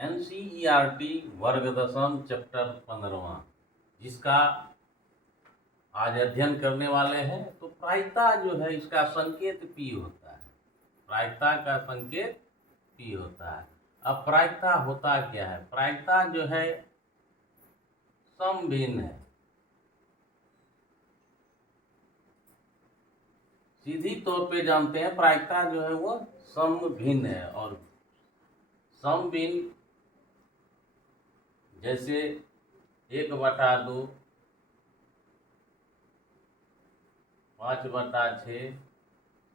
NCERT वर्ग 10 chapter 15 जिसका आज अध्ययन करने वाले हैं। तो प्रायिकता जो है इसका संकेत P होता है। प्रायिकता का संकेत P होता है। अब प्रायिकता होता क्या है? प्रायिकता जो है समभिन्न है। सीधी तौर पे जानते हैं प्रायिकता जो है वो समभिन्न है। और समभिन्न जैसे 1/2, 5/6,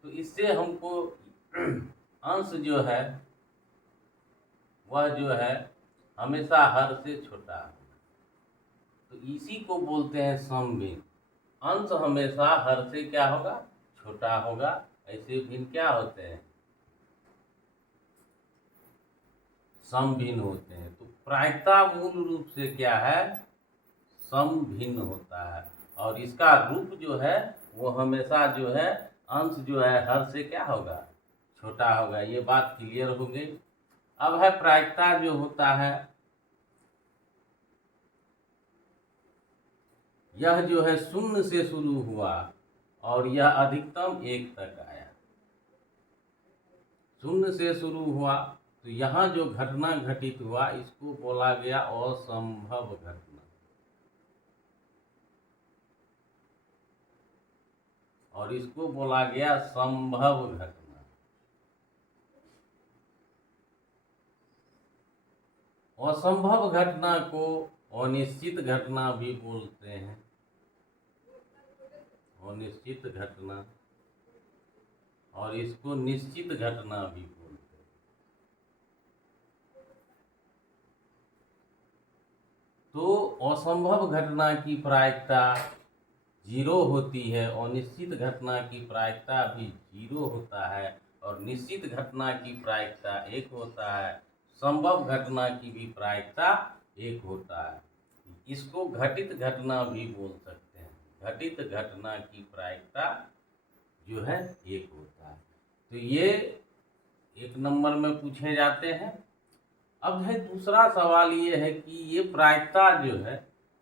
तो इससे हमको अंश जो है वह जो है हमेशा हर से छोटा है। तो इसी को बोलते हैं समभिन्न। अंश हमेशा हर से क्या होगा? छोटा होगा। ऐसे भिन्न क्या होते हैं? समभिन्न होते हैं। तो प्रायिकता मूल रूप से क्या है? समभिन्न होता है। और इसका रूप जो है वो हमेशा जो है अंश जो है हर से क्या होगा? छोटा होगा। ये बात क्लियर हो गई। अब है प्रायिकता जो होता है यह जो है 0 से शुरू हुआ और यह अधिकतम 1 तक आया। 0 से शुरू हुआ तो यहाँ जो घटना घटित हुआ इसको बोला गया असंभव घटना। और इसको बोला गया संभव घटना। असंभव घटना को अनिश्चित घटना भी बोलते हैं। अनिश्चित घटना। और इसको निश्चित घटना भी बोलते हैं। तो असंभव घटना की प्रायिकता 0 होती है। अनिश्चित घटना की प्रायिकता भी 0 होता है। और निश्चित घटना की प्रायिकता 1 होता है। संभव घटना की भी प्रायिकता 1 होता है। इसको घटित घटना भी बोल सकते हैं। घटित घटना की प्रायिकता जो है 1 होता है। तो ये 1 नंबर में पूछे जाते हैं। अब है दूसरा सवाल ये है कि ये प्रायिकता जो है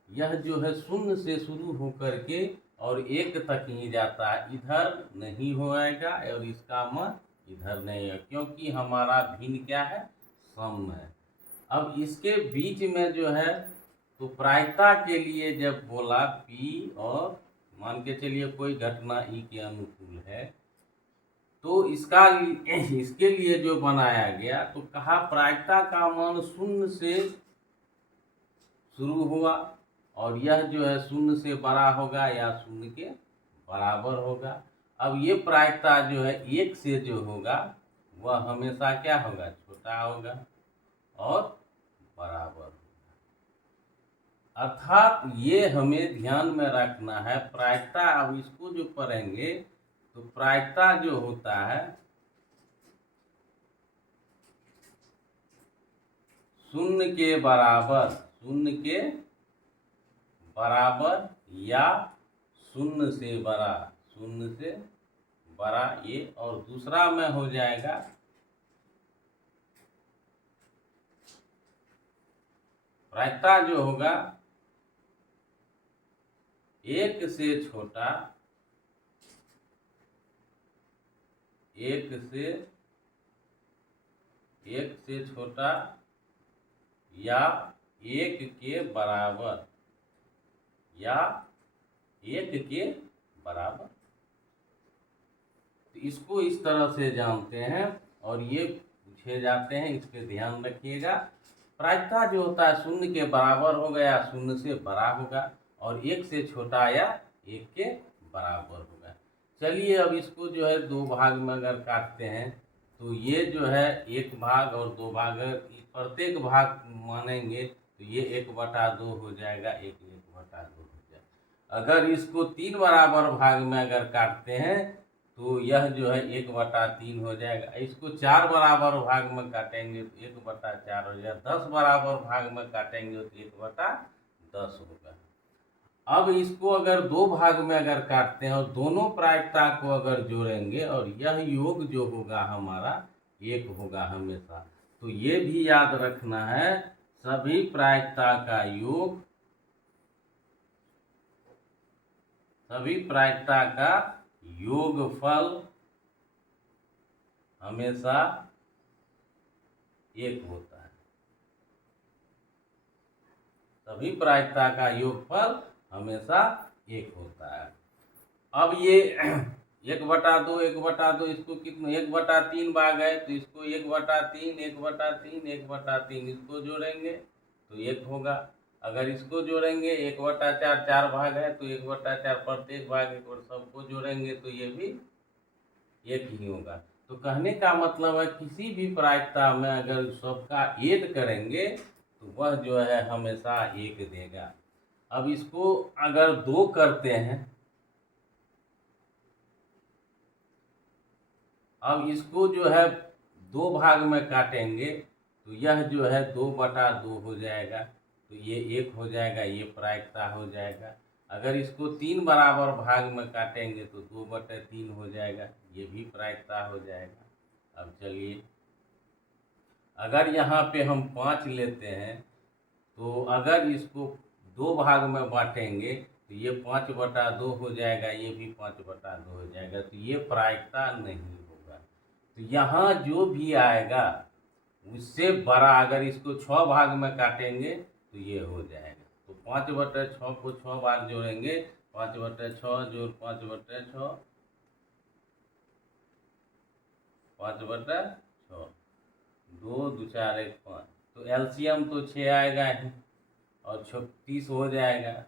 यह जो है 0 से शुरू होकर के और 1 तक ही जाता है। इधर नहीं होएगा और इसका मान इधर नहीं है, क्योंकि हमारा भिन्न क्या है? सम है। अब इसके बीच में जो है तो प्रायिकता के लिए जब बोला P और मान के चलिए कोई घटना E के अनुकूल है तो इसके लिए जो बनाया गया तो कहा प्रायिकता का मान 0 से शुरू हुआ और यह जो है 0 से बड़ा होगा या 0 के बराबर होगा। अब ये प्रायिकता जो है 1 से जो होगा वह हमेशा क्या होगा? छोटा होगा और बराबर होगा। अर्थात ये हमें ध्यान में रखना है प्रायिकता। अब इसको जो पढ़ेंगे तो प्रायिकता जो होता है 0 के बराबर, 0 के बराबर या 0 से बड़ा, 0 से बड़ा ये। और दूसरा में हो जाएगा प्रायिकता जो होगा 1 से छोटा, 1 से छोटा या 1 के बराबर या 1 के बराबर। तो इसको इस तरह से जानते हैं और ये पूछे जाते हैं। इस पे ध्यान रखिएगा। प्रायिकता जो होता है 0 के बराबर होगा या 0 से बड़ा होगा और 1 से छोटा या 1 के बराबर होगा। चलिए अब इसको जो है 2 भाग में अगर काटते हैं तो ये जो है 1 भाग और 2 भाग, प्रत्येक भाग मानेंगे तो ये 1/2 हो जाएगा, 1/2 हो जाएगा। अगर इसको 3 बराबर भाग में अगर काटते हैं तो यह जो है 1/3 हो जाएगा। इसको 4 बराबर भाग में काटेंगे तो 1/4 हो जाएगा। 10 बराबर भाग में काटेंगे तो 1/10 होगा। अब इसको अगर 2 भाग में अगर काटते हैं और दोनों प्रायिकता को अगर जोड़ेंगे और यह योग जो होगा हमारा 1 होगा हमेशा। तो ये भी याद रखना है, सभी प्रायिकता का योग, सभी प्रायिकता का योगफल हमेशा एक होता है। सभी प्रायिकता का योगफल हमेशा एक होता है। अब ये 1/2 1/2 इसको कितना 1/3 भाग है, तो इसको 1/3 1/3 1/3 इसको जोड़ेंगे तो 1 होगा। अगर इसको जोड़ेंगे 1/4 4 भाग है, तो 1/4 प्रत्येक भाग एक सबको जोड़ेंगे तो ये भी 1 ही होगा। तो कहने का मतलब है किसी भी प्रायिकता में अगर सबका ऐड करेंगे तो वह जो है हमेशा 1 देगा। अब इसको अगर 2 करते हैं, अब इसको जो है 2 भाग में काटेंगे तो यह जो है 2/2 हो जाएगा, तो ये 1 हो जाएगा, ये प्रायिकता हो जाएगा। अगर इसको 3 बराबर भाग में काटेंगे तो 2/3 हो जाएगा, ये भी प्रायिकता हो जाएगा। अब चलिए, अगर यहाँ पे हम 5 लेते हैं तो अगर इसको 2 भाग में बांटेंगे तो ये 5/2 हो जाएगा, ये भी 5/2 हो जाएगा, तो ये प्रायिकता नहीं होगा। तो यहाँ जो भी आएगा उससे बड़ा, अगर इसको 6 भाग में काटेंगे तो ये हो जाएगा। तो 5/6 को 6 बार जोड़ेंगे, 5/6 जोड़ 5/6 5/6 2 2 4 1 5, तो एलसीएम तो 6 आएगा ही और 36 हो जाएगा।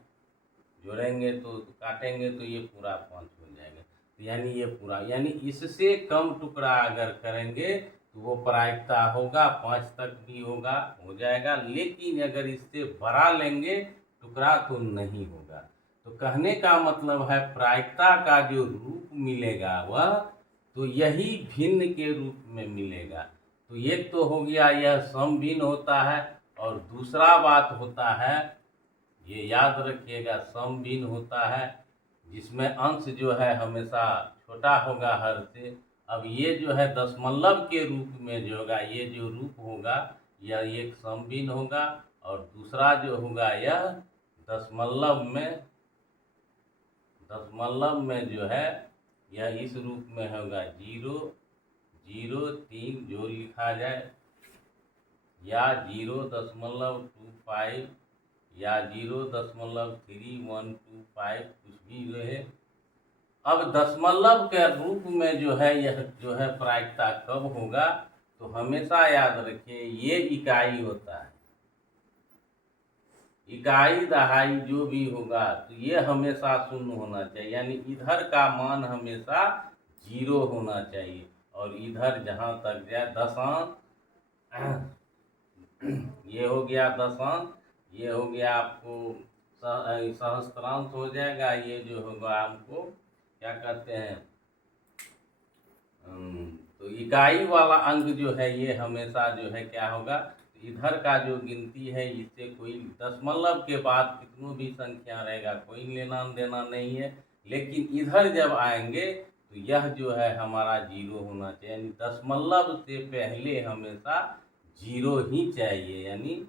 जोड़ेंगे तो काटेंगे तो ये पूरा 5 हो जाएगा, तो यानी ये पूरा, यानी इससे कम टुकड़ा अगर करेंगे तो वो प्रायिकता होगा, 5 तक भी होगा, हो जाएगा। लेकिन अगर इससे बड़ा लेंगे टुकड़ा तो नहीं होगा। तो कहने का मतलब है प्रायिकता का जो रूप मिलेगा वह तो यही भिन्न के रूप में मिलेगा। तो एक तो हो गया यह समभिन्न होता है, और दूसरा बात होता है, ये याद रखिएगा, समभिन्न होता है जिसमें अंश जो है हमेशा छोटा होगा हर से। अब ये जो है दशमलव के रूप में जो होगा, ये जो रूप होगा यह एक समभिन्न होगा, और दूसरा जो होगा यह दशमलव में जो है यह इस रूप में होगा 0.03 जो लिखा जाए, या 0.25 या 0.3125 कुछ भी रहे। अब दशमलव के रूप में जो है यह जो है प्रायिकता कब होगा, तो हमेशा याद रखिए ये इकाई होता है। इकाई दहाई जो भी होगा तो ये हमेशा शून्य होना चाहिए, यानी इधर का मान हमेशा 0 होना चाहिए, और इधर जहाँ तक जाए दशांश, ये हो गया दशांश, ये हो गया आपको सहस्त्रांश हो जाएगा, ये जो होगा हमको क्या कहते हैं, तो इकाई वाला अंक जो है ये हमेशा जो है क्या होगा, इधर का जो गिनती है इससे कोई दशमलव के बाद कितनों भी संख्या रहेगा कोई लेना देना नहीं है। लेकिन इधर जब आएंगे तो यह जो है हमारा 0 होना चाहिए, यानी दशमलव से पहले हमेशा 0 ही चाहिए, यानी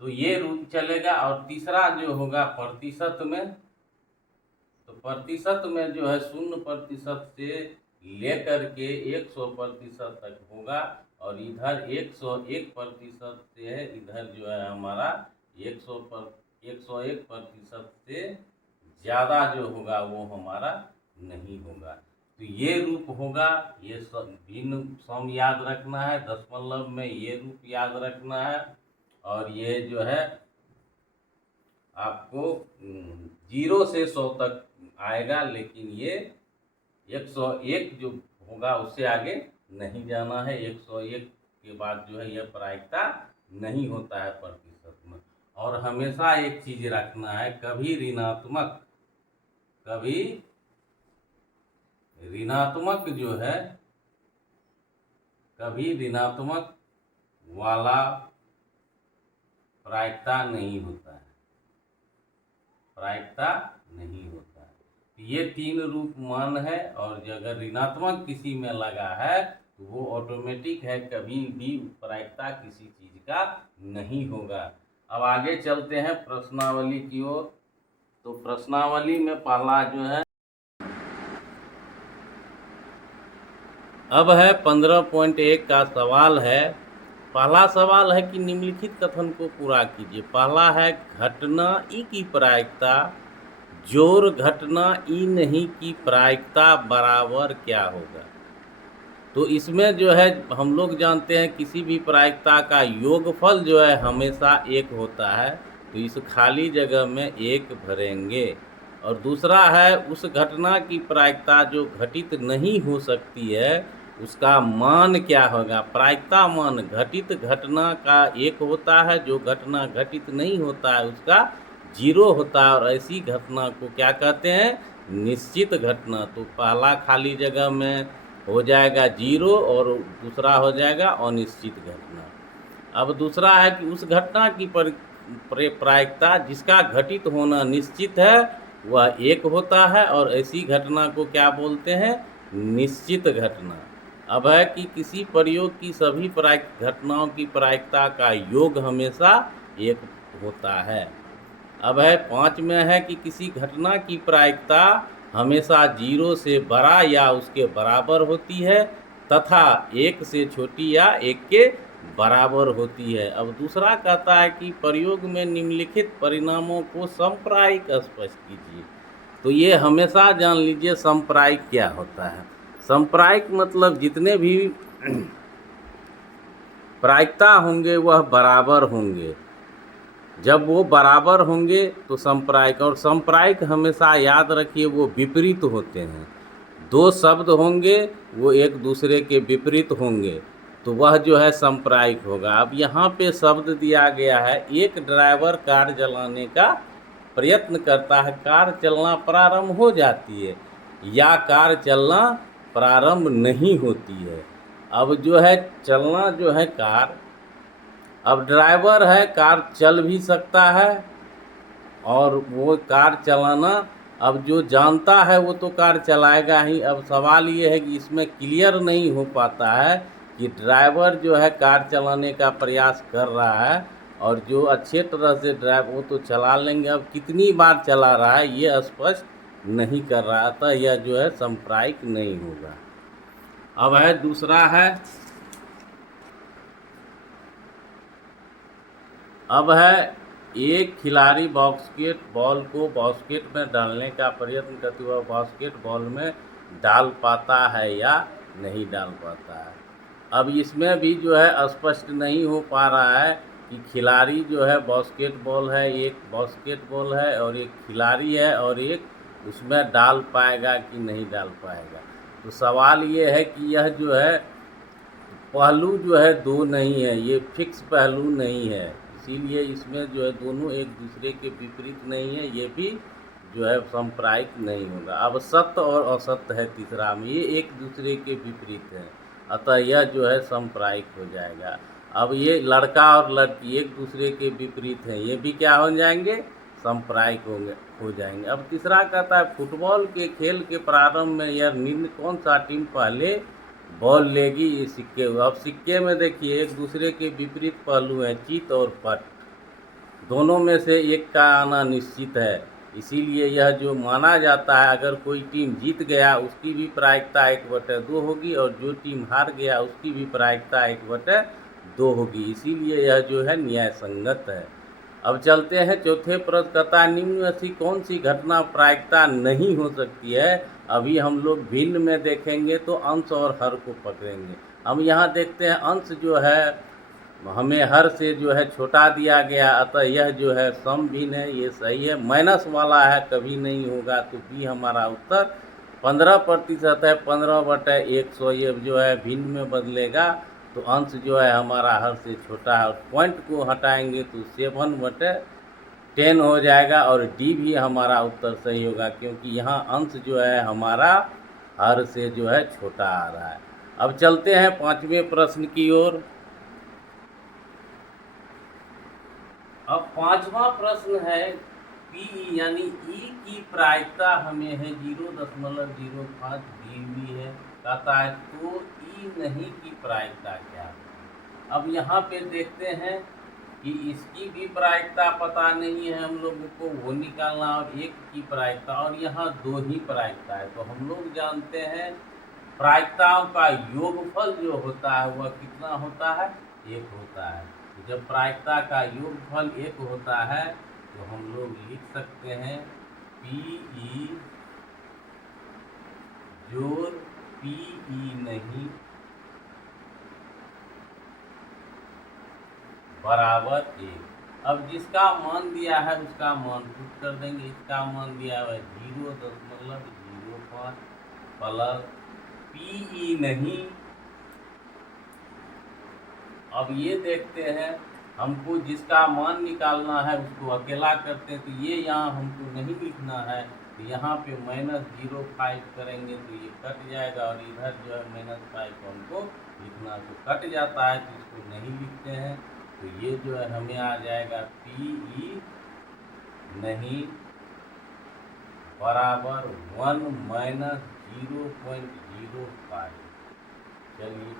तो ये रूप चलेगा। और तीसरा जो होगा प्रतिशत में, तो प्रतिशत में जो है 0% से लेकर के 100% तक होगा, और इधर 101% से है, इधर जो है हमारा 101% से ज़्यादा जो होगा वो हमारा नहीं होगा। तो ये रूप होगा, ये भिन्न सम याद रखना है, दशमलव में ये रूप याद रखना है, और ये जो है आपको 0 से 100 तक आएगा, लेकिन ये 101 जो होगा उससे आगे नहीं जाना है। 101 के बाद जो है यह प्रायिकता नहीं होता है प्रतिशत में। और हमेशा एक चीज रखना है, कभी ऋणात्मक जो है, कभी ऋणात्मक वाला प्रायिकता नहीं होता है, प्रायिकता नहीं होता है। ये 3 रूप मान है, और अगर ऋणात्मक किसी में लगा है तो वो ऑटोमेटिक है, कभी भी प्रायिकता किसी चीज़ का नहीं होगा। अब आगे चलते हैं प्रश्नावली की ओर। तो प्रश्नावली में पहला जो है, अब है 15.1 का सवाल है। पहला सवाल है कि निम्नलिखित कथन को पूरा कीजिए। पहला है घटना ई की प्रायिकता जोड़ घटना ई नहीं की प्रायिकता बराबर क्या होगा। तो इसमें जो है हम लोग जानते हैं किसी भी प्रायिकता का योगफल जो है हमेशा एक होता है, तो इस खाली जगह में एक भरेंगे। और दूसरा है उस घटना की प्रायिकता जो घटित नहीं हो सकती है उसका मान क्या होगा। प्रायिकता मान घटित घटना का एक होता है, जो घटना घटित नहीं होता है उसका 0 होता है, और ऐसी घटना को क्या कहते हैं, निश्चित घटना। तो पहला खाली जगह में हो जाएगा 0 और दूसरा हो जाएगा अनिश्चित घटना। अब दूसरा है कि उस घटना की प्रायिकता जिसका घटित होना निश्चित है वह एक होता है, और ऐसी घटना को क्या बोलते हैं, निश्चित घटना। अब है कि किसी प्रयोग की सभी घटनाओं की प्रायिकता का योग हमेशा एक होता है। अब है 5 में है कि किसी घटना की प्रायिकता हमेशा 0 से बड़ा या उसके बराबर होती है तथा 1 से छोटी या 1 के बराबर होती है। अब दूसरा कहता है कि प्रयोग में निम्नलिखित परिणामों को समप्रायिक स्पष्ट कीजिए। तो ये हमेशा जान लीजिए समप्रायिक क्या होता है। समप्रायिक मतलब जितने भी प्रायिकता होंगे वह बराबर होंगे। जब वो बराबर होंगे तो समप्रायिक, और समप्रायिक हमेशा याद रखिए वो विपरीत होते हैं। दो शब्द होंगे वो एक दूसरे के विपरीत होंगे तो वह जो है समप्रायिक होगा। अब यहाँ पे शब्द दिया गया है, एक ड्राइवर कार चलाने का प्रयत्न करता है, कार चलना प्रारंभ हो जाती है या कार चलना प्रारंभ नहीं होती है। अब जो है चलना जो है कार, अब ड्राइवर है, कार चल भी सकता है और वो कार चलाना, अब जो जानता है वो तो कार चलाएगा ही। अब सवाल ये है कि इसमें क्लियर नहीं हो पाता है कि ड्राइवर जो है कार चलाने का प्रयास कर रहा है और जो अच्छे तरह से ड्राइव वो तो चला लेंगे, अब कितनी बार चला रहा है ये स्पष्ट नहीं कर रहा, अतः यह जो है समप्रायिक नहीं होगा। अब है दूसरा है, अब है एक खिलाड़ी बास्केटबॉल को बास्केट में डालने का प्रयत्न करते हुए बास्केटबॉल में डाल पाता है या नहीं डाल पाता है। अब इसमें भी जो है स्पष्ट नहीं हो पा रहा है कि खिलाड़ी जो है बास्केटबॉल है, एक बास्केटबॉल है और एक खिलाड़ी है और एक उसमें डाल पाएगा कि नहीं डाल पाएगा। तो सवाल ये है कि यह जो है पहलू जो है दो नहीं है, ये फिक्स पहलू नहीं है, इसीलिए इसमें जो है दोनों एक दूसरे के विपरीत नहीं है, ये भी जो है समप्रायिक नहीं होगा। अब सत्य और असत्य है तीसरा में, ये एक दूसरे के विपरीत है, अतः यह जो है समप्रायिक हो जाएगा। अब ये लड़का और लड़की एक दूसरे के विपरीत हैं, ये भी क्या हो जाएंगे, समप्रायिक हो जाएंगे। अब तीसरा कहता है फुटबॉल के खेल के प्रारंभ में यह निम्न कौन सा टीम पहले बॉल लेगी, ये सिक्के। अब सिक्के में देखिए एक दूसरे के विपरीत पहलू हैं, चित और पट, दोनों में से एक का आना निश्चित है, इसीलिए यह जो माना जाता है अगर कोई टीम जीत गया उसकी भी प्रायिकता 1/2 होगी और जो टीम हार गया उसकी भी प्रायिकता 1/2 होगी, इसीलिए यह जो है न्याय संगत है। अब चलते हैं चौथे प्रश्न, कहता निम्न में ऐसी कौन सी घटना प्रायिकता नहीं हो सकती है। अभी हम लोग भिन्न में देखेंगे तो अंश और हर को पकड़ेंगे। हम यहाँ देखते हैं अंश जो है हमें हर से जो है छोटा दिया गया, अतः यह जो है सम भिन्न है, ये सही है। माइनस वाला है कभी नहीं होगा, तो बी हमारा उत्तर। 15% है, 15/100 ये जो है भिन्न में बदलेगा तो अंश जो है हमारा हर से छोटा है, और पॉइंट को हटाएंगे तो 7/10 हो जाएगा, और डी भी हमारा उत्तर सही होगा क्योंकि यहाँ अंश जो है हमारा हर से जो है छोटा आ रहा है। अब चलते हैं 5वें प्रश्न की ओर। अब 5वां प्रश्न है पी यानी ई की प्रायिकता हमें है 0.05 dB है, कहता है तो ई नहीं की प्रायिकता क्या है। अब यहाँ पे देखते हैं कि इसकी भी प्रायिकता पता नहीं है हम लोगों को, वो निकालना, और एक की प्रायिकता, और यहाँ दो ही प्रायिकता है। तो हम लोग जानते हैं प्रायिकताओं का योगफल जो होता है वह कितना होता है, एक होता है। तो जब प्रायिकता का योगफल एक होता है तो हम लोग लिख सकते हैं पी जोड़ पी नहीं बराबर एक। अब जिसका मान दिया है उसका मान पुट कर देंगे। इसका मान दिया हुआ है 0.05 प्लस पी नहीं। अब ये देखते हैं हमको जिसका मान निकालना है उसको अकेला करते हैं, तो ये यहाँ हमको नहीं लिखना है, तो यहाँ पे -0.5 करेंगे तो ये कट जाएगा, और इधर जो है -5 हमको लिखना, तो कट जाता है तो इसको नहीं लिखते हैं। तो ये जो है हमें आ जाएगा पी नहीं बराबर 1 - 0.05। चलिए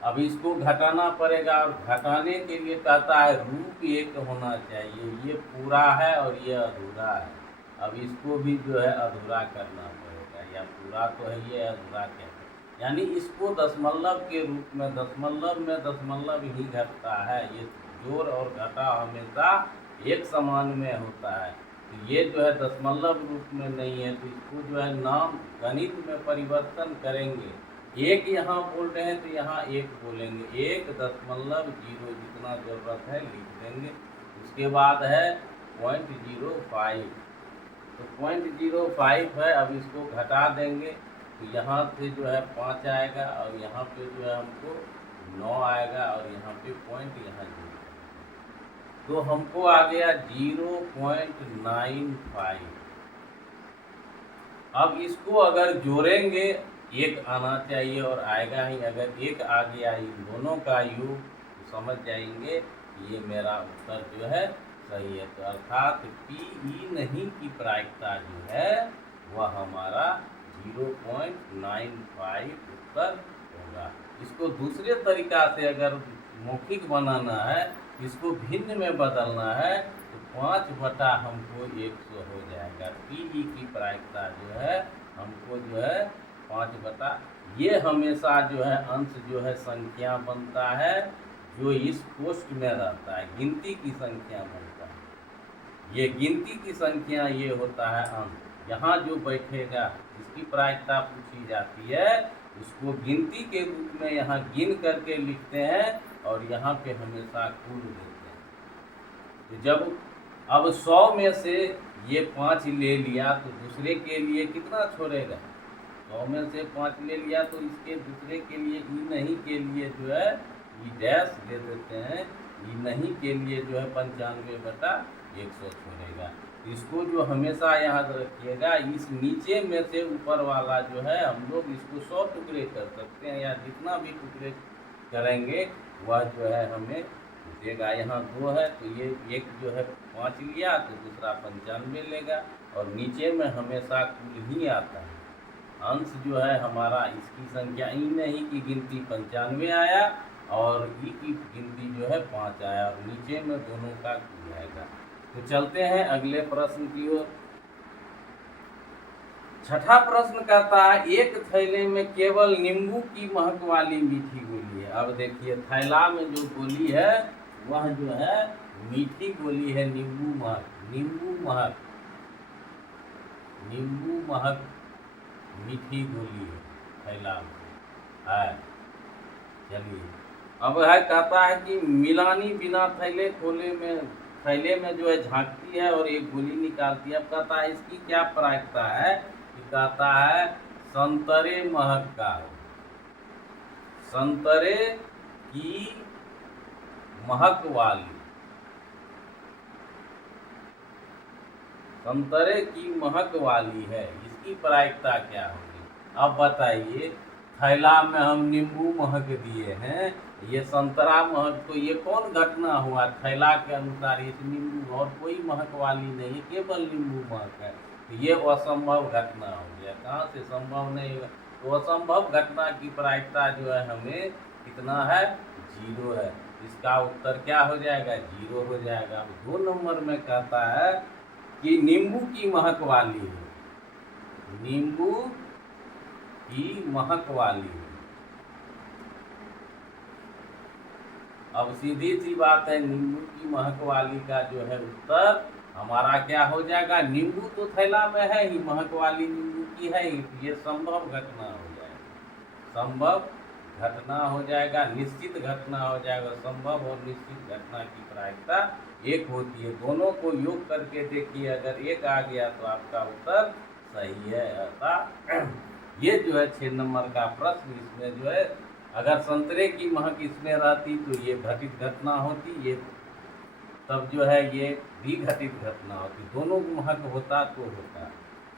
अब इसको घटाना पड़ेगा, और घटाने के लिए कहता है रूप एक होना चाहिए। ये पूरा है और ये अधूरा है। अब इसको भी जो है अधूरा करना पड़ेगा, या पूरा तो है ये अधूरा क्या है, यानी इसको दशमलव के रूप में, दशमलव में दशमलव ही घटता है। ये जोड़ और घटा हमेशा एक समान में होता है। तो ये जो है दशमलव रूप में नहीं है, तो इसको जो है नाम गणित में परिवर्तन करेंगे। एक यहाँ बोल रहे हैं तो यहाँ एक बोलेंगे, 1.0 जितना ज़रूरत है लिख देंगे। उसके बाद है 0.05, तो 0.05 है। अब इसको घटा देंगे तो यहाँ से जो है 5 आएगा, और यहाँ पे जो है हमको 9 आएगा, और यहाँ पे पॉइंट यहाँ 0, तो हमको आ गया 0.95। अब इसको अगर जोड़ेंगे एक आना चाहिए, और आएगा ही। अगर एक आ गया इन दोनों का योग तो समझ जाएंगे ये मेरा उत्तर जो है सही है। तो अर्थात पी नहीं की प्रायिकता जो है वह हमारा 0.95 उत्तर होगा। इसको दूसरे तरीका से अगर मौखिक बनाना है, इसको भिन्न में बदलना है, तो 5 बटा हमको 100 हो जाएगा। पी की प्रायिकता जो है हमको जो है 5 बटा, ये हमेशा जो है अंश जो है संख्या बनता है जो इस कोष्ठ में रहता है, गिनती की संख्या बनता है। ये गिनती की संख्या ये होता है अंश। यहाँ जो बैठेगा जिसकी प्रायिकता पूछी जाती है उसको गिनती के रूप में यहाँ गिन करके लिखते हैं, और यहाँ पे हमेशा कुल देते हैं। तो जब अब 100 में से ये 5 ले लिया तो दूसरे के लिए कितना छोड़ेगा, 100 में से 5 ले लिया तो इसके दूसरे के लिए ई नहीं के लिए जो है ई डैश दे देते हैं। ई नहीं के लिए जो है 95 बटा 100 छोड़ेगा। इसको जो हमेशा याद रखिएगा, इस नीचे में से ऊपर वाला जो है हम लोग इसको 100 टुकड़े कर सकते हैं, या जितना भी टुकड़े करेंगे वह जो है हमें देगा। यहाँ 2 है तो ये एक जो है 5 लिया तो दूसरा 95 लेगा, और नीचे में हमेशा कुल ही आता है। अंश जो है हमारा इसकी संख्या ई नहीं की गिनती 95 आया, और ई की गिनती जो है 5 आया, और नीचे में दोनों का कुल आएगा। तो चलते हैं अगले प्रश्न की ओर। छठा प्रश्न कहता है एक थैले में केवल नींबू की महक वाली मीठी गोली है। अब देखिए थैला में जो गोली है वह जो है मीठी गोली है, नींबू महक, नींबू महक, नींबू महक मीठी गोली है थैला में है। चलिए अब है कहता है कि मिलानी बिना थैले खोले में, थैले में जो है झांकती है और एक गोली निकालती है। अब कहता है इसकी क्या प्रायिकता है, कि कहता है संतरे महक का, संतरे की महक वाली, संतरे की महक वाली है, इसकी प्रायिकता क्या होगी। अब बताइए थैला में हम नींबू महक दिए हैं, ये संतरा महक, तो ये कौन घटना हुआ थैला के अनुसार, इस नींबू और कोई महक वाली नहीं है, केवल नींबू महक है, तो ये असंभव घटना हो गया। कहाँ से संभव नहीं होगा, तो असंभव घटना की प्रायिकता जो है हमें कितना है, 0 है। इसका उत्तर क्या हो जाएगा, 0 हो जाएगा। 2 नंबर में कहता है कि नींबू की महक वाली है, नींबू की महक वाली है। अब सीधी सी बात है, नींबू की महक वाली का जो है उत्तर हमारा क्या हो जाएगा, नींबू तो थैला में है ही, महक वाली नींबू की है ही, ये संभव घटना हो जाएगा, संभव घटना हो जाएगा, निश्चित घटना हो जाएगा। संभव और निश्चित घटना की प्रायिकता एक होती है। दोनों को योग करके देखिए, अगर एक आ गया तो आपका उत्तर सही है। अर्थात ये जो है 6 नंबर का प्रश्न, इसमें जो है अगर संतरे की महक इसमें रहती तो ये घटित घटना होती, ये तब जो है ये भी घटित घटना होती, दोनों महक होता तो होता।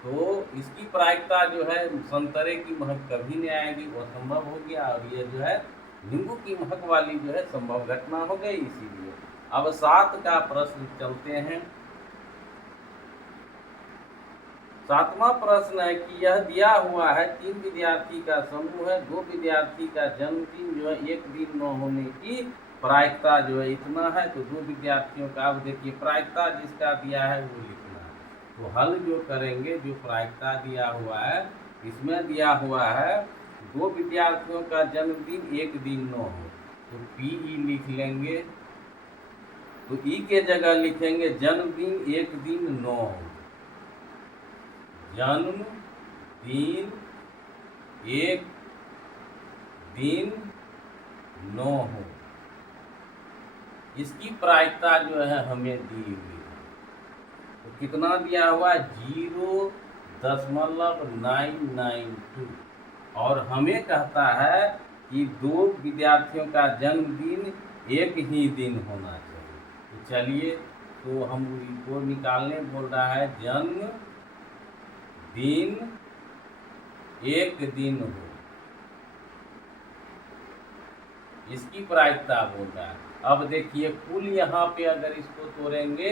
तो इसकी प्रायिकता जो है संतरे की महक कभी नहीं आएगी, वो संभव हो गया, और ये जो है नींबू की महक वाली जो है संभव घटना हो गई। इसीलिए अब 7 का प्रश्न चलते हैं। 7वां प्रश्न है कि यह दिया हुआ है 3 विद्यार्थी का समूह है, 2 विद्यार्थी का जन्मदिन जो है एक दिन न होने की प्रायिकता जो है इतना है, तो 2 विद्यार्थियों का, अब देखिए प्रायिकता जिसका दिया है वो लिखना है। तो हल जो करेंगे, जो प्रायिकता दिया हुआ है इसमें दिया हुआ है 2 विद्यार्थियों का जन्मदिन एक दिन न हो, तो PE लिख लेंगे। तो ई के जगह लिखेंगे जन्मदिन एक दिन न हो, जन्मदिन एक दिन न हो। इसकी प्रायिकता जो है हमें दी हुई है, तो कितना दिया हुआ, 0.992, और हमें कहता है कि 2 विद्यार्थियों का जन्मदिन एक ही दिन होना चाहिए। तो चलिए, तो हम इसको निकालने बोल रहा है, जन्मदिन एक दिन हो, इसकी प्रायिकता बोल रहा है। अब देखिए कुल यहाँ पे अगर इसको तोड़ेंगे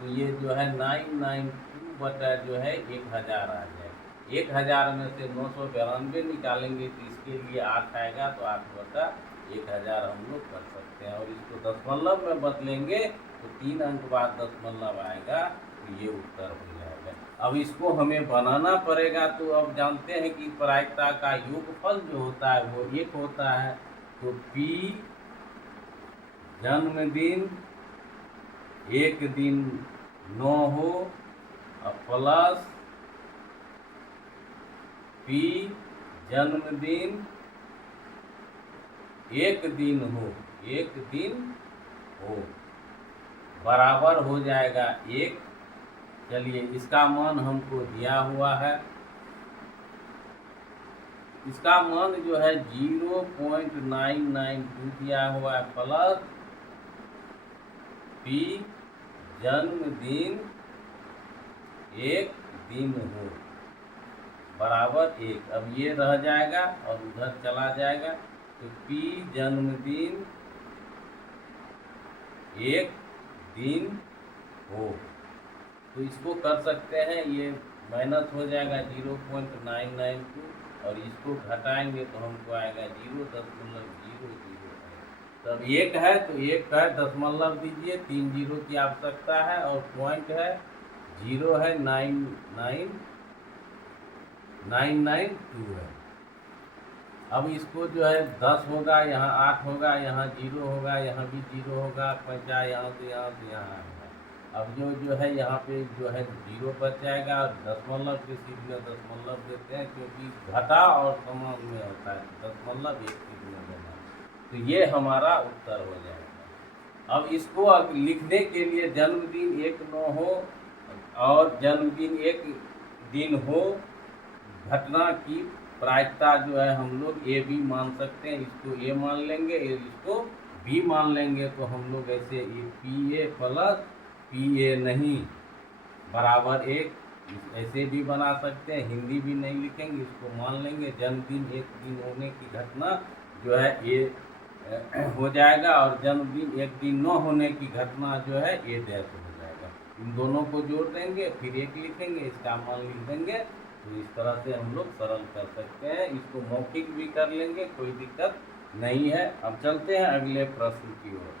तो ये जो है 992 बटा जो है 1000 आ जाएगा। 1000 में से 992 निकालेंगे तो इसके लिए 8 आएगा, तो 8 बटा 1000 हम लोग कर सकते हैं। और इसको दशमलव में बदलेंगे तो 3 अंक बाद दशमलव आएगा, तो ये उत्तर हो जाएगा। अब इसको हमें बनाना पड़ेगा, तो अब जानते हैं कि प्रायिकता का योगफल जो होता है वो 1 होता है। तो P जन्मदिन एक दिन न हो प्लस P जन्मदिन एक दिन हो, एक दिन हो, बराबर हो जाएगा 1। चलिए इसका मान हमको दिया हुआ है, इसका मान जो है 0.992 दिया हुआ है, प्लस P जन्मदिन एक दिन हो बराबर 1। अब ये रह जाएगा और उधर चला जाएगा, तो P जन्मदिन एक दिन हो, तो इसको कर सकते हैं, ये माइनस हो जाएगा 0.992, और इसको घटाएंगे तो हमको आएगा 0.00। तब 1 है तो 1 है, दशमलव दीजिए, 3 जीरो की आवश्यकता है, और पॉइंट है 0 है, 992 है। अब इसको जो है 10 होगा, यहाँ 8 होगा, यहाँ 0 होगा, यहाँ भी 0 होगा, 50 यहाँ से यहाँ आएगा। अब जो है यहाँ पे जो है 0 बच जाएगा, और दशमलव के सीध में दशमलव देते हैं, क्योंकि घटा और समान में होता है, दशमलव एक सीध में देना, तो ये हमारा उत्तर हो जाएगा। अब इसको लिखने के लिए जन्मदिन एक न हो और जन्मदिन एक दिन हो, घटना की प्रायिकता जो है हम लोग ए बी मान सकते हैं। इसको ए मान लेंगे, इसको बी मान लेंगे, तो हम लोग ऐसे PA प्लस PA नहीं बराबर 1 ऐसे भी बना सकते हैं, हिंदी भी नहीं लिखेंगे, इसको मान लेंगे। जन्मदिन एक दिन होने की घटना जो है ए हो जाएगा, और जन्मदिन एक दिन न होने की घटना जो है A डैश हो जाएगा। इन दोनों को जोड़ देंगे, फिर 1 लिखेंगे, इसका मान लिख देंगे तो इस तरह से हम लोग सरल कर सकते हैं, इसको मौखिक भी कर लेंगे, कोई दिक्कत नहीं है। अब चलते हैं अगले प्रश्न की ओर।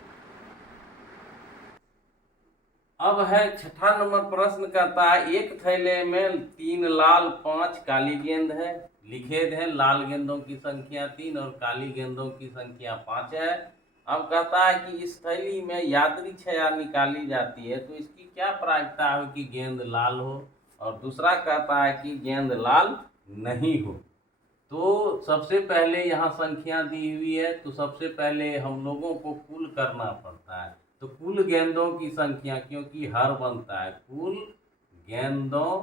अब है छठा नंबर प्रश्न, कहता है एक थैले में 3 लाल 5 काली गेंद है, लिखे हैं लाल गेंदों की संख्या 3 और काली गेंदों की संख्या 5 है। अब कहता है कि इस थैली में यादृच्छया निकाली जाती है, तो इसकी क्या प्रायिकता है कि गेंद लाल हो, और दूसरा कहता है कि गेंद लाल नहीं हो। तो सबसे पहले यहाँ संख्या दी हुई है, तो सबसे पहले हम लोगों को कुल करना पड़ता है। तो कुल गेंदों की संख्या, क्योंकि हर बनता है, कुल गेंदों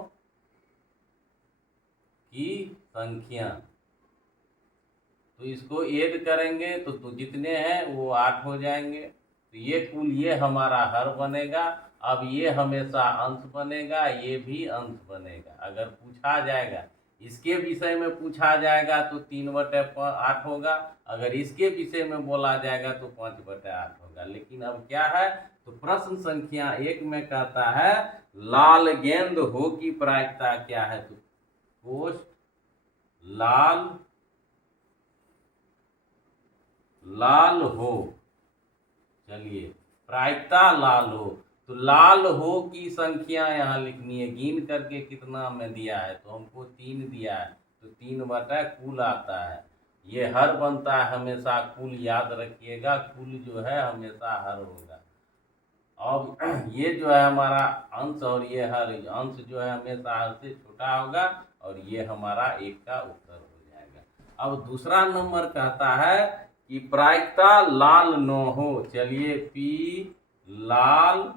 की संख्या, तो इसको ऐड करेंगे तो जितने हैं वो 8 हो जाएंगे। तो ये कुल, ये हमारा हर बनेगा। अब ये हमेशा अंश बनेगा, ये भी अंश बनेगा। अगर पूछा जाएगा, इसके विषय में पूछा जाएगा तो 3/8 होगा, अगर इसके विषय में बोला जाएगा तो 5/8 होगा। लेकिन अब क्या है, तो प्रश्न संख्या 1 में कहता है लाल गेंद हो की प्रायिकता क्या है, तो पोस्ट लाल हो। चलिए, प्रायिकता लाल हो, तो लाल हो की संख्या यहाँ लिखनी है, गिन करके कितना हमें दिया है, तो हमको 3 दिया है, तो 3/कुल आता है। ये हर बनता है हमेशा, कुल याद रखिएगा, कुल जो है हमेशा हर होगा। अब ये जो है हमारा अंश, और ये हर अंश जो है हमेशा हर से छोटा होगा, और ये हमारा 1 का उत्तर हो जाएगा। अब दूसरा नंबर कहता है कि प्रायिकता लाल न हो। चलिए, पी लाल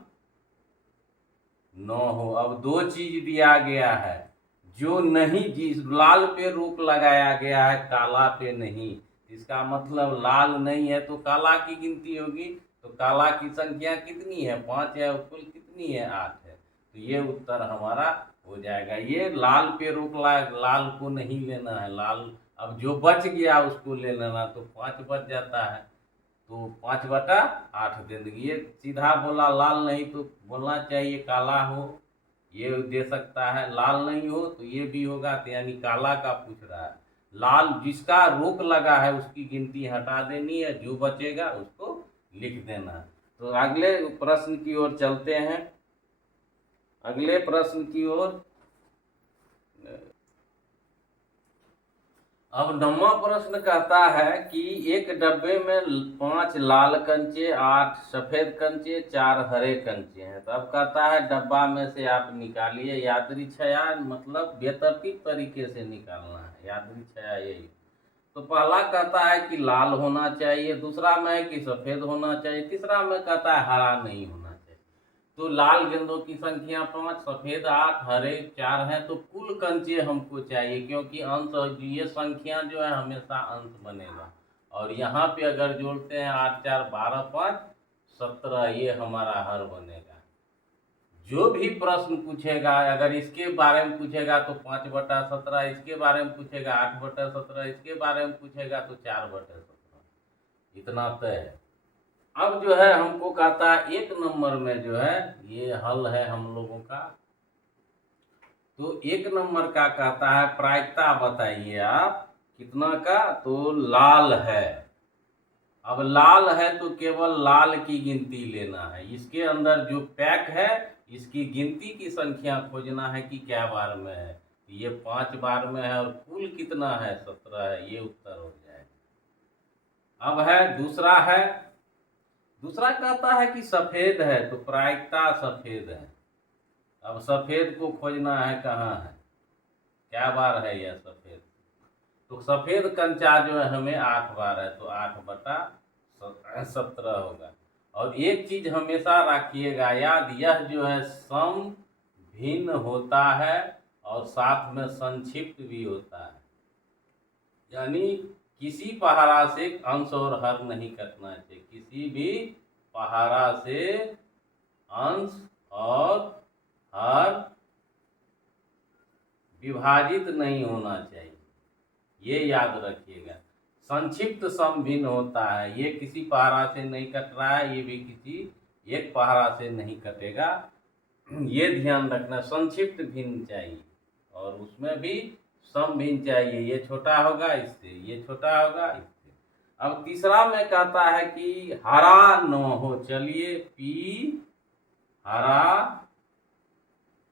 न हो। अब 2 चीज दिया गया है, जो नहीं, जिस लाल पे रोक लगाया गया है, काला पे नहीं। इसका मतलब लाल नहीं है तो काला की गिनती होगी, तो काला की संख्या कितनी है, 5 है, और कुल कितनी है, 8 है। तो ये उत्तर हमारा हो जाएगा। ये लाल पे रोक लाल को नहीं लेना है, लाल अब जो बच गया उसको ले लेना, तो 5 बच जाता है, तो 5/8 दे देंगे। ये सीधा बोला लाल नहीं, तो बोलना चाहिए काला हो, ये दे सकता है। लाल नहीं हो तो ये भी होगा, तो यानी काला का पूछ रहा है। लाल जिसका रोक लगा है उसकी गिनती हटा देनी है, जो बचेगा उसको लिख देना है। तो अगले प्रश्न की ओर चलते हैं। अगले प्रश्न की ओर, अब 9वां प्रश्न कहता है कि एक डब्बे में 5 लाल कंचे, 8 सफेद कंचे, 4 हरे कंचे हैं। तो अब कहता है डब्बा में से आप निकालिए, यादृच्छया मतलब बेतरतीब तरीके से निकालना है, यादृच्छया यही। तो पहला कहता है कि लाल होना चाहिए, दूसरा में है कि सफेद होना चाहिए, तीसरा में कहता है हरा नहीं होना चाहिए। तो लाल गेंदों की संख्या 5, सफेद 8, हरे 4 है, तो कुल कंचे हमको चाहिए, क्योंकि अंश, ये संख्या जो है हमेशा अंश बनेगा। और यहाँ पे अगर जोड़ते हैं 8 4 12 5 17, ये हमारा हर बनेगा। जो भी प्रश्न पूछेगा, अगर इसके बारे में पूछेगा तो 5/17, इसके बारे में पूछेगा 8/17, इसके बारे में पूछेगा तो 4/17, इतना तय है। अब जो है हमको कहता है 1 नंबर में जो है ये हल है हम लोगों का। तो 1 नंबर का कहता है प्रायिकता बताइए आप कितना का, तो लाल है। अब लाल है तो केवल लाल की गिनती लेना है, इसके अंदर जो पैक है इसकी गिनती की संख्या खोजना है कि क्या बार में है। ये 5 बार में है, और कुल कितना है, 17 है, ये उत्तर हो जाएगा। अब है दूसरा है, दूसरा कहता है कि सफेद है, तो प्रायिकता सफेद है। अब सफेद को खोजना है, कहाँ है, क्या बार है यह सफेद, तो सफेद कंचा जो है हमें 8 बार है, तो 8/17 होगा। और एक चीज हमेशा रखिएगा याद, यह जो है सम भिन्न होता है और साथ में संक्षिप्त भी होता है, यानी किसी पहाड़ा से अंश और हर नहीं कटना चाहिए, किसी भी पहाड़ा से अंश और हर विभाजित नहीं होना चाहिए, ये याद रखिएगा। संक्षिप्त सम भिन्न होता है, ये किसी पहाड़ा से नहीं कट रहा है, ये भी किसी एक पहाड़ा से नहीं कटेगा, ये ध्यान रखना, संक्षिप्त भिन्न चाहिए और उसमें भी सम भिन्न चाहिए, ये छोटा होगा इससे, ये छोटा होगा इससे। अब तीसरा में कहता है कि हरा न हो, चलिए P हरा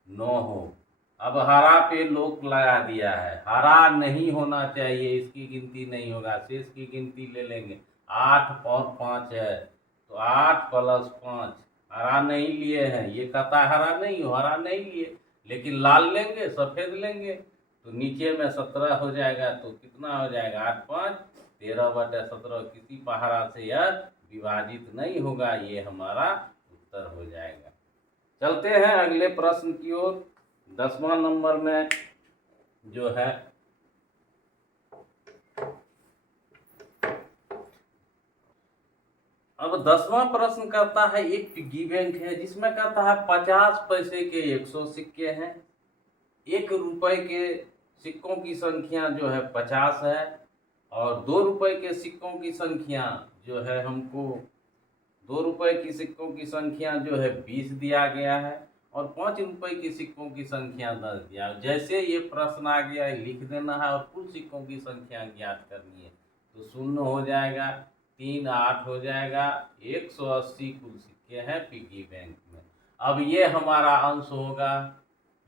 न हो। अब हरा पे लोक लगा दिया है, हरा नहीं होना चाहिए, इसकी गिनती नहीं होगा, शेष की गिनती ले लेंगे। 8 और 5 है तो 8 + 5, हरा नहीं लिए हैं, ये कहता हरा नहीं हो, हरा नहीं लिए, लेकिन लाल लेंगे, सफेद लेंगे तो नीचे में 17 हो जाएगा। तो कितना हो जाएगा, 8 5 13/17, किसी पहाड़ा से यह विभाजित नहीं होगा, ये हमारा उत्तर हो जाएगा। चलते हैं अगले प्रश्न की ओर। 10वां नंबर में जो है अब 10वां प्रश्न करता है, एक पिग्गी बैंक है जिसमें कहता है 50 पैसे के 100 सिक्के हैं, 1 रुपए के सिक्कों की संख्या जो है 50 है, और 2 रुपए के सिक्कों की संख्या जो है हमको 2 रुपए की सिक्कों की संख्या जो है 20 दिया गया है, और 5 रुपए के सिक्कों की संख्या 10 दिया। जैसे ये प्रश्न आ गया है लिख देना है और कुल सिक्कों की संख्या ज्ञात करनी है। तो 0 हो जाएगा, 3 8 हो जाएगा, 180 कुल सिक्के हैं पिग्गी बैंक में। अब ये हमारा अंश होगा,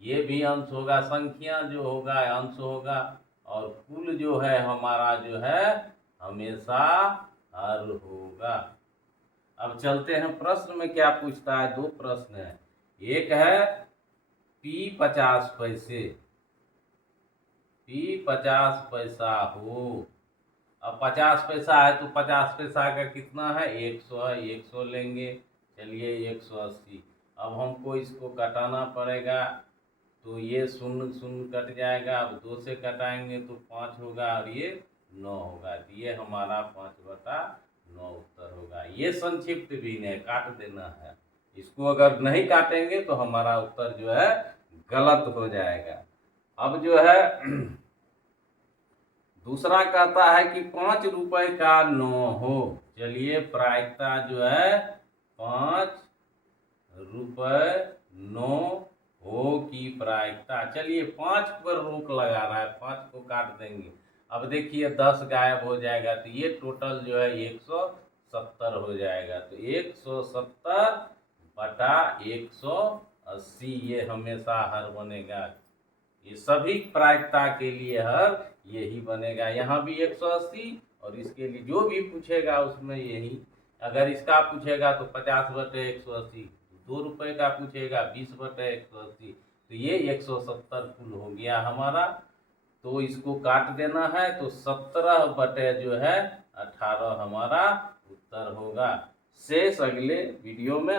ये भी अंश होगा, संख्या जो होगा अंश होगा, और कुल जो है हमारा जो है हमेशा हर होगा। अब चलते हैं प्रश्न में क्या पूछता है, 2 प्रश्न है। एक है P 50 पैसे, P 50 पैसा हो। अब 50 पैसा है तो 50 पैसा का कितना है, 100 है, 100 लेंगे, चलिए 180। अब हमको इसको कटाना पड़ेगा, तो ये 0 0 कट जाएगा। अब 2 से कटाएंगे तो 5 होगा और ये 9 होगा, तो ये हमारा 5/9 उत्तर होगा। ये संक्षिप्त भी नहीं, काट देना है, इसको अगर नहीं काटेंगे तो हमारा उत्तर जो है गलत हो जाएगा। अब जो है दूसरा कहता है कि 5 रुपए का 9 हो, चलिए प्रायिकता जो है 5 रुपए 9 हो की प्रायिकता। चलिए 5 पर रोक लगा रहा है, 5 को काट देंगे। अब देखिए 10 गायब हो जाएगा, तो ये टोटल जो है 170 हो जाएगा। तो 170/180 ये हमेशा हर बनेगा। ये सभी प्रायिकता के लिए हर यही बनेगा। यहाँ भी 180 और इसके लिए जो भी पूछेगा उसमें यही। अगर इसका पूछेगा तो 50/180, 2 रुपए का पूछेगा 20/180, तो ये 170 कुल हो गया हमारा। तो इसको काट देना है, तो 17 जो है 18 हमारा उत्तर होगा। शेष अगले वीडियो में